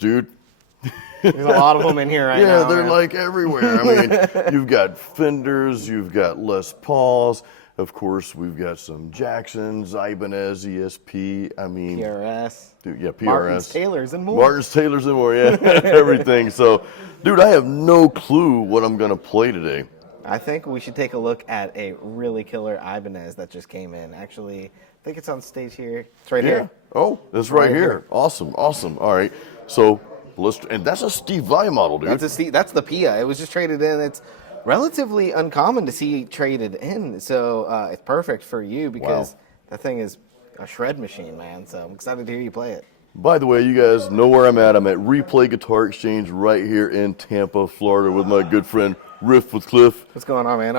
dude. There's a lot of them in here right now. Yeah, they're man. like everywhere. I mean, you've got Fenders, you've got Les Pauls. Of course, we've got some Jacksons, Ibanez, ESP. I mean, PRS. Dude, yeah, PRS. Martin's, Taylors, and more. Martin's, Taylors, and more, yeah, everything. So, dude, I have no clue what I'm going to play today. I think we should take a look at a really killer Ibanez that just came in. Actually, I think it's on stage here. It's right here. Oh, that's right here. Awesome, awesome. All right, so and that's a Steve Vai model, dude. That's the PIA. It was just traded in. It's relatively uncommon to see traded in, so it's perfect for you because that thing is a shred machine, man. So I'm excited to hear you play it. By the way, you guys know where I'm at. I'm at Replay Guitar Exchange right here in Tampa, Florida, with my good friend Riff with Cliff. What's going on, man?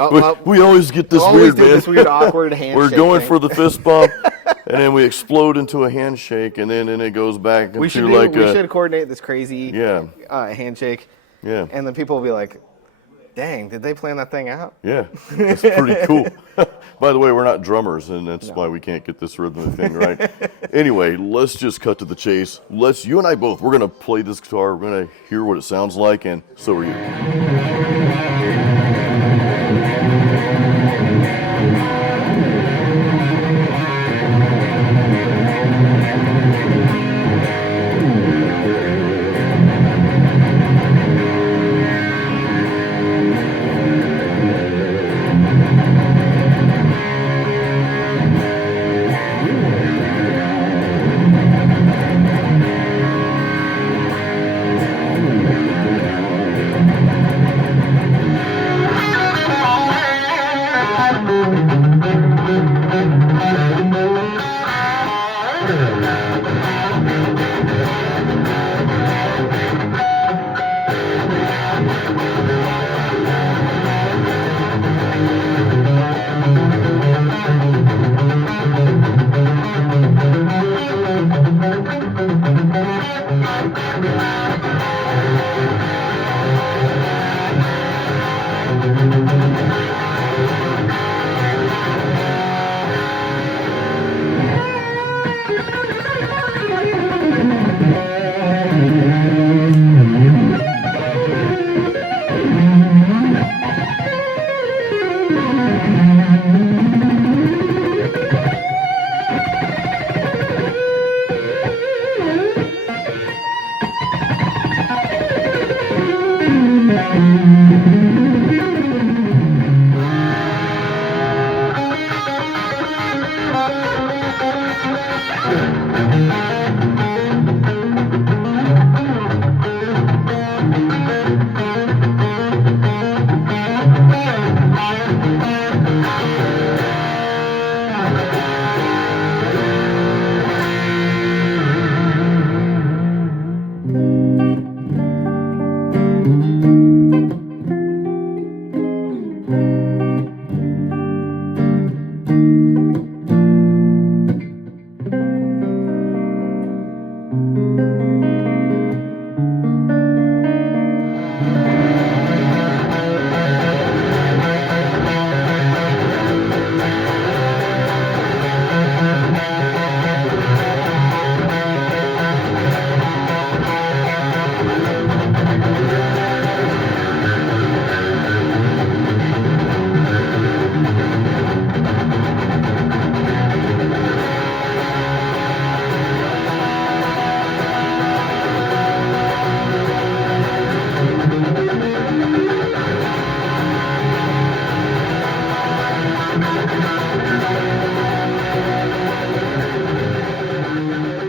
We always get this weird, man. This weird, awkward handshake. We're going thing. for the fist bump, and then we explode into a handshake, and then it goes back into we should coordinate this crazy handshake. Yeah. And then people will be like, dang, did they plan that thing out? Yeah, that's pretty cool. By the way, we're not drummers, and that's why we can't get this rhythm thing right. Anyway, let's just cut to the chase. You and I both, we're going to play this guitar. We're going to hear what it sounds like, and so are you.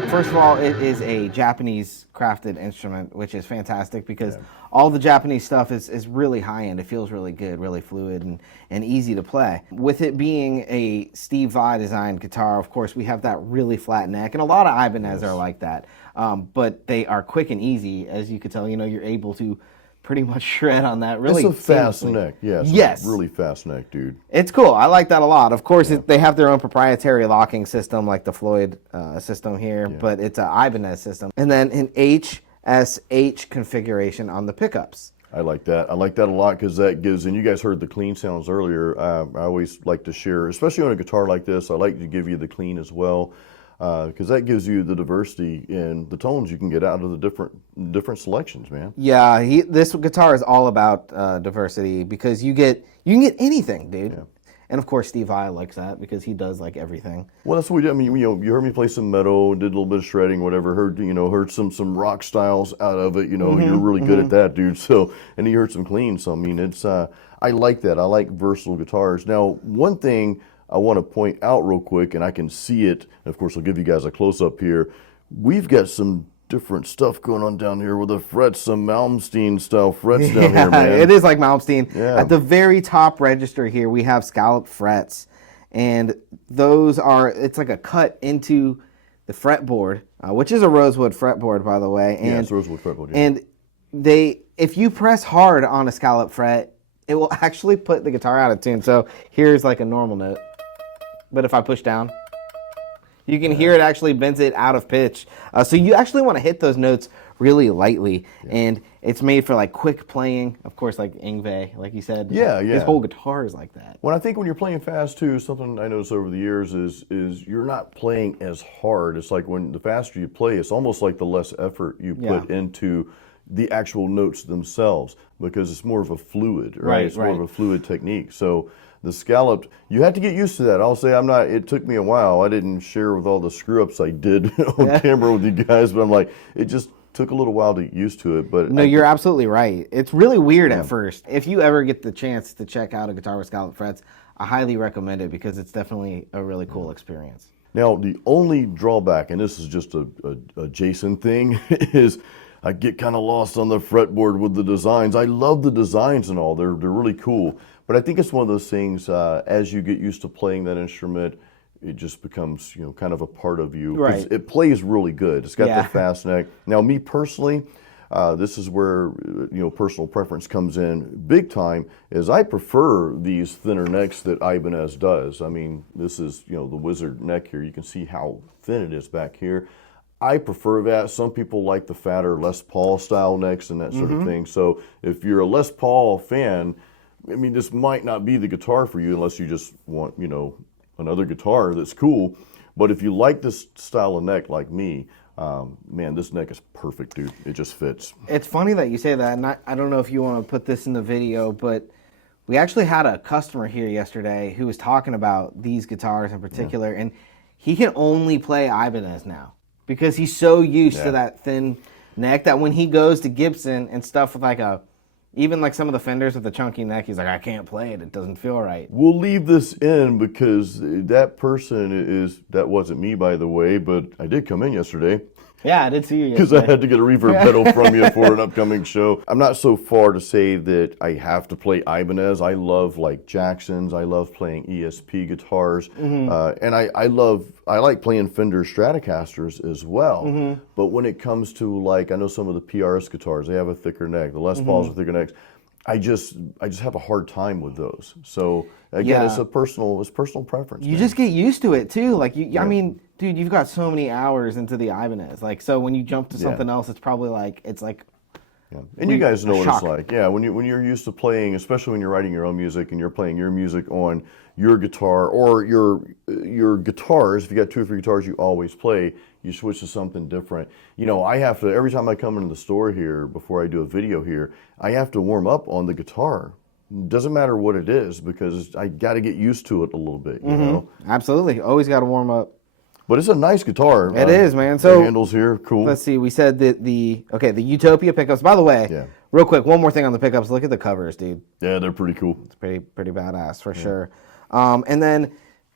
First of all, it is a Japanese crafted instrument, which is fantastic because all the Japanese stuff is really high end. It feels really good, really fluid, and easy to play. With it being a Steve Vai designed guitar, of course, we have that really flat neck, and a lot of Ibanez are like that. But they are quick and easy, as you can tell. You know, you're able to pretty much shred on that. Really, it's a fast neck. Yes. Really fast neck, dude. It's cool. I like that a lot. Of course, they have their own proprietary locking system, like the Floyd system here, but it's an Ibanez system. And then an HSH configuration on the pickups. I like that. I like that a lot because that gives, and you guys heard the clean sounds earlier. I always like to share, especially on a guitar like this, I like to give you the clean as well. because that gives you the diversity in the tones you can get out of the different selections, man. Yeah, this guitar is all about diversity because you can get anything, dude. Yeah. And of course, Steve Vai likes that because he does like everything. Well, that's what we did. I mean, you heard me play some metal, did a little bit of shredding, whatever. Heard some rock styles out of it. You're really good at that, dude. So, and you heard some clean. So, I mean, it's I like that. I like versatile guitars. Now, one thing I want to point out real quick, and I can see it. And of course, I'll give you guys a close up here. We've got some different stuff going on down here with the frets, some Malmsteen style frets down here, man. It is like Malmsteen. Yeah. At the very top register here, we have scalloped frets, and those it's like a cut into the fretboard, which is a rosewood fretboard, by the way. And, yeah, it's rosewood fretboard. Yeah. And if you press hard on a scalloped fret, it will actually put the guitar out of tune. So here's like a normal note, but if I push down, you can hear it actually bends it out of pitch. So you actually want to hit those notes really lightly. Yeah. And it's made for like quick playing. Of course, like Yngwie, like you said. Yeah. His whole guitar is like that. Well, I think when you're playing fast too, something I noticed over the years is you're not playing as hard. It's like when the faster you play, it's almost like the less effort you put into the actual notes themselves because it's more of a fluid, right? It's more of a fluid technique. So the scalloped, you have to get used to that. I'll say it took me a while. I didn't share with all the screw-ups I did on camera with you guys, but I'm like, it just took a little while to get used to it. But no, you're absolutely right. It's really weird at first. If you ever get the chance to check out a guitar with scalloped frets, I highly recommend it because it's definitely a really cool experience. Now, the only drawback, and this is just a Jason thing, is I get kind of lost on the fretboard with the designs. I love the designs and all. They're really cool. But I think it's one of those things, as you get used to playing that instrument, it just becomes, kind of a part of you. Right. It plays really good. It's got the fast neck. Now, me personally, this is where, personal preference comes in big time, is I prefer these thinner necks that Ibanez does. I mean, this is, the wizard neck here. You can see how thin it is back here. I prefer that. Some people like the fatter Les Paul style necks and that sort of thing. So if you're a Les Paul fan, I mean, this might not be the guitar for you unless you just want, another guitar that's cool. But if you like this style of neck like me, man, this neck is perfect, dude. It just fits. It's funny that you say that, and I don't know if you want to put this in the video, but we actually had a customer here yesterday who was talking about these guitars in particular, and he can only play Ibanez now because he's so used to that thin neck that when he goes to Gibson and stuff with even like some of the Fenders with the chunky neck, he's like, I can't play it. It doesn't feel right. We'll leave this in because that person that wasn't me, by the way, but I did come in yesterday. Yeah, I did see you yesterday. Because I had to get a reverb pedal from you for an upcoming show. I'm not so far to say that I have to play Ibanez. I love like Jacksons. I love playing ESP guitars. And I like playing Fender Stratocasters as well. But when it comes to like, I know some of the PRS guitars, they have a thicker neck. The Les Pauls are thicker necks. I just have a hard time with those. So again, it's personal preference. You just get used to it too. Like I mean, dude, you've got so many hours into the Ibanez. Like, so when you jump to something else, it's probably like and you guys know what it's like. Yeah, when you're used to playing, especially when you're writing your own music and you're playing your music on your guitar or your guitars. If you got 2 or 3 guitars you always play, you switch to something different. I have to, every time I come into the store here before I do a video here, I have to warm up on the guitar. Doesn't matter what it is because I got to get used to it a little bit. You know, absolutely, always got to warm up. But it's a nice guitar. It is, man. So the handles here, cool. Let's see. We said that the Utopia pickups. By the way, real quick, one more thing on the pickups. Look at the covers, dude. Yeah, they're pretty cool. It's pretty badass for sure. And then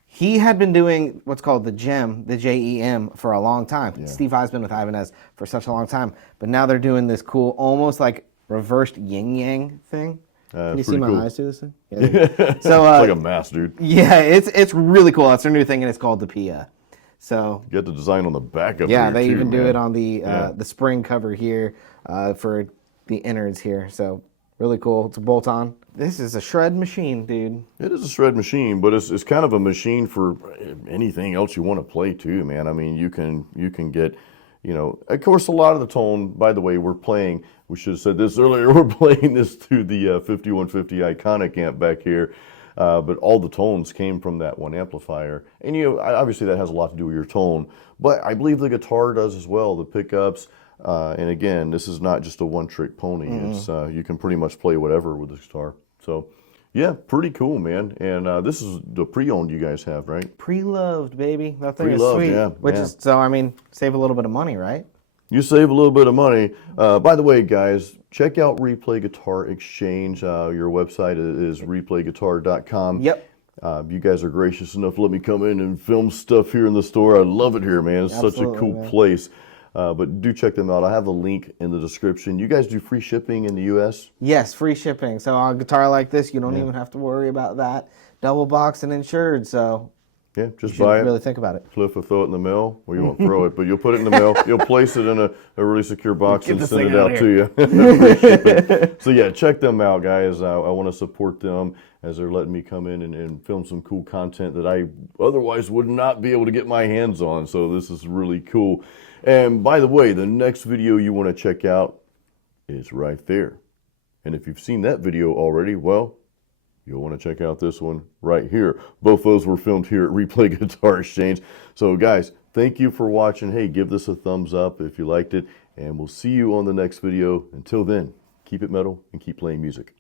he had been doing what's called the GEM, the JEM, for a long time. Yeah. Steve Vai's been with Ibanez for such a long time, but now they're doing this cool, almost like reversed yin yang thing. Can you see my eyes do this thing? Yeah. So it's like a mask, dude. Yeah, it's really cool. That's their new thing, and it's called the PIA. So you got the design on the back of it. Yeah, they even do it on the spring cover here for the innards here. So really cool. It's a bolt-on. This is a shred machine, dude. It is a shred machine, but it's kind of a machine for anything else you want to play too, man. I mean, you can get, of course, a lot of the tone. By the way, we should have said this earlier. We're playing this through the 5150 Iconic amp back here. but all the tones came from that one amplifier. And obviously that has a lot to do with your tone, but I believe the guitar does as well, the pickups. And again, this is not just a one-trick pony. It's you can pretty much play whatever with this guitar. So, yeah, pretty cool, man. And this is the pre-owned you guys have, right? Pre-loved, baby. That thing is Pre-loved, sweet. yeah, Which yeah. is, so, I mean, save a little bit of money, right? You save a little bit of money. By the way, guys, check out Replay Guitar Exchange. Your website is replayguitar.com. Yep. You guys are gracious enough to let me come in and film stuff here in the store. I love it here, man. It's such a cool place. But do check them out. I have a link in the description. You guys do free shipping in the U.S.? Yes, free shipping. So on a guitar like this, you don't even have to worry about that. Double boxed and insured, so Yeah, just you should buy it. really think about it. Cliff will throw it in the mail. Well, you won't throw it, but you'll put it in the mail. You'll place it in a really secure box and send it out to you. Free shipping. So yeah, check them out, guys. I want to support them as they're letting me come in and film some cool content that I otherwise would not be able to get my hands on. So this is really cool. And by the way, the next video you want to check out is right there. And if you've seen that video already, well, you'll want to check out this one right here. Both those were filmed here at Replay Guitar Exchange. So guys, thank you for watching. Hey, give this a thumbs up if you liked it, and we'll see you on the next video. Until then, keep it metal and keep playing music.